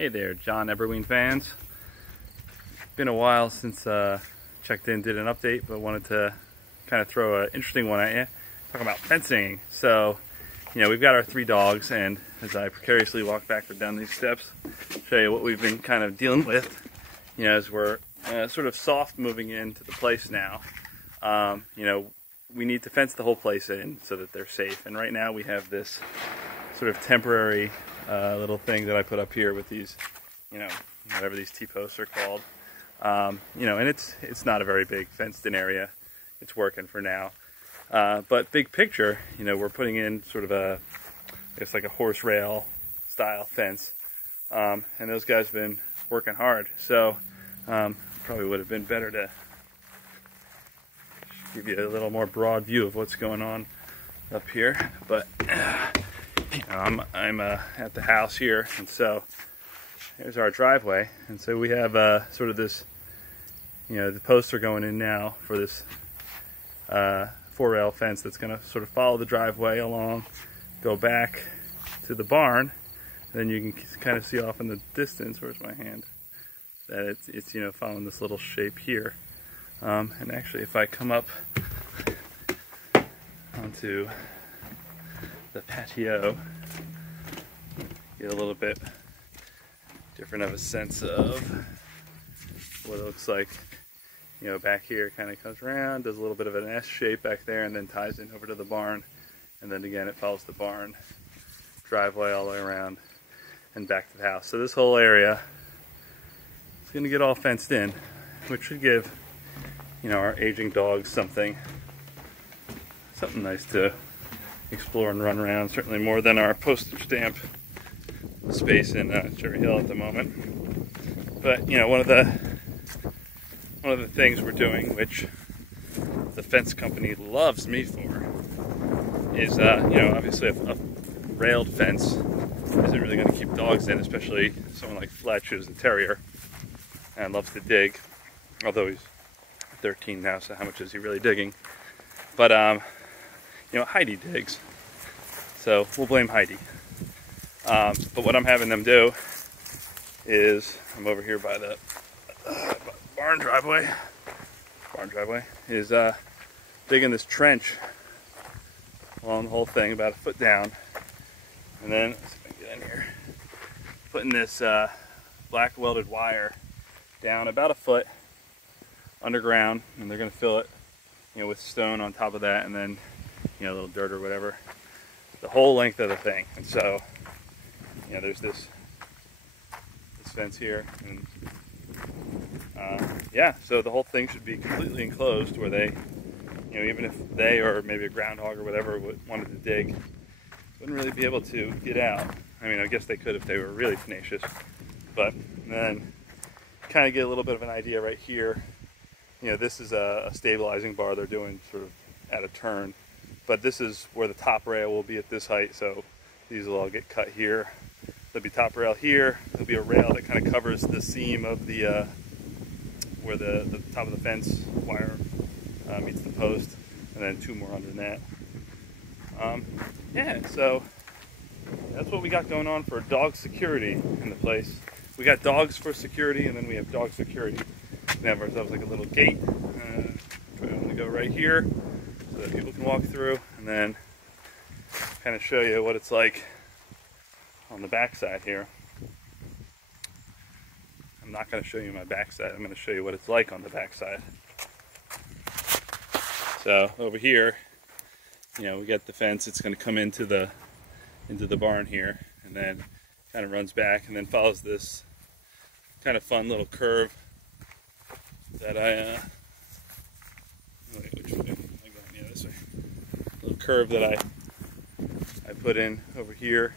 Hey there, John Eberwein fans. Been a while since checked in, did an update, but wanted to kind of throw an interesting one at you, talking about fencing. So, you know, we've got our 3 dogs, and as I precariously walk backward down these steps, show you what we've been kind of dealing with, you know, as we're sort of soft moving into the place now. You know, we need to fence the whole place in so that they're safe. And right now we have this sort of temporary little thing that I put up here with these, you know, whatever these T-posts are called. You know, and it's not a very big fenced-in area. It's working for now. But big picture, you know, we're putting in sort of a, I guess like a horse rail style fence. And those guys have been working hard. So probably would have been better to give you a little more broad view of what's going on up here. But you know, I'm at the house here, and so here's our driveway. And so we have sort of this, you know, the posts are going in now for this 4-rail fence that's going to sort of follow the driveway along, go back to the barn. Then you can kind of see off in the distance, where's my hand, that it's you know, following this little shape here. And actually, if I come up onto the patio, get a little bit different of a sense of what it looks like. You know, back here kind of comes around, does a little bit of an S shape back there, and then ties in over to the barn. And then again, it follows the barn, driveway all the way around, and back to the house. So this whole area is going to get all fenced in, which should give, you know, our aging dogs something nice to explore and run around. Certainly more than our postage stamp space in Cherry Hill at the moment. But you know, one of the things we're doing, which the fence company loves me for, is you know, obviously a railed fence isn't really going to keep dogs in, especially someone like Fletch, who's a terrier and loves to dig. Although he's 13 now, so how much is he really digging? But you know, Heidi digs, so we'll blame Heidi. But what I'm having them do is, I'm over here by the barn driveway, is digging this trench along the whole thing, about a foot down, and then, let's see if I can get in here, putting this black welded wire down about a foot underground, and they're going to fill it, you know, with stone on top of that, and then, you know, a little dirt or whatever, the whole length of the thing. And so, you know, there's this fence here, and yeah, so the whole thing should be completely enclosed, where they, you know, even if they or maybe a groundhog or whatever wanted to dig, wouldn't really be able to get out. I mean, I guess they could if they were really tenacious, but then kind of get a little bit of an idea right here. You know, this is a stabilizing bar they're doing sort of at a turn, but this is where the top rail will be at this height, so these will all get cut here. There'll be top rail here, there'll be a rail that kind of covers the seam of the, where the top of the fence wire meets the post, and then 2 more under that. Yeah, so that's what we got going on for dog security in the place. We got dogs for security, and then we have dog security. We have ourselves like a little gate. I'm going to go right here so that people can walk through, and then kind of show you what it's like on the back side here. I'm not going to show you my backside. I'm going to show you what it's like on the backside. So over here, you know, we got the fence. It's going to come into the barn here, and then kind of runs back, and then follows this kind of fun little curve that wait, which way? Yeah, this way. Little curve that I put in over here,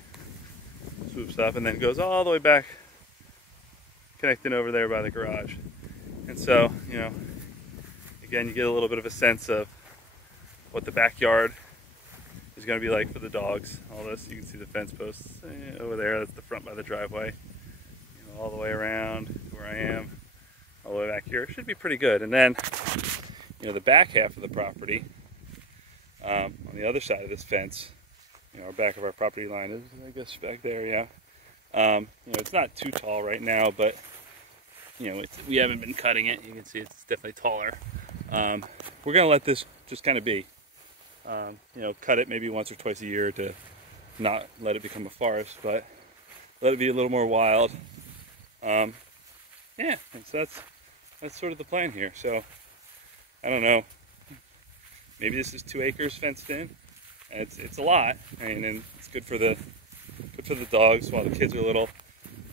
swoops up, and then goes all the way back, connecting over there by the garage. And so, you know, again, you get a little bit of a sense of what the backyard is going to be like for the dogs. All this, you can see the fence posts over there. That's the front by the driveway. You know, all the way around to where I am, all the way back here. It should be pretty good. And then, you know, the back half of the property, on the other side of this fence, you know, our back of our property line is, I guess, back there, yeah. You know, it's not too tall right now, but you know, we haven't been cutting it. You can see it's definitely taller. We're gonna let this just kind of be. You know, cut it maybe once or twice a year to not let it become a forest, but let it be a little more wild. Yeah, and so that's sort of the plan here. So I don't know. Maybe this is 2 acres fenced in. And it's a lot. I mean, and it's good for the dogs while the kids are little.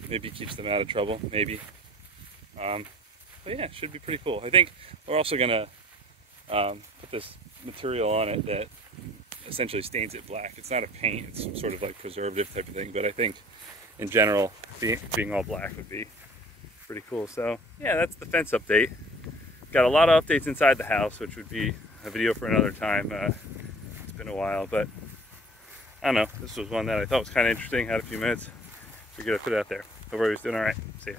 Maybe keeps them out of trouble. Maybe. But yeah, it should be pretty cool. I think we're also gonna put this material on it that essentially stains it black. It's not a paint. It's some sort of like preservative type of thing. But I think in general, being all black would be pretty cool. So yeah, that's the fence update. Got a lot of updates inside the house, which would be a video for another time. It's been a while, but I don't know. This was one that I thought was kind of interesting. Had a few minutes. Figured I'd put it out there. Hope everybody's doing all right. See ya.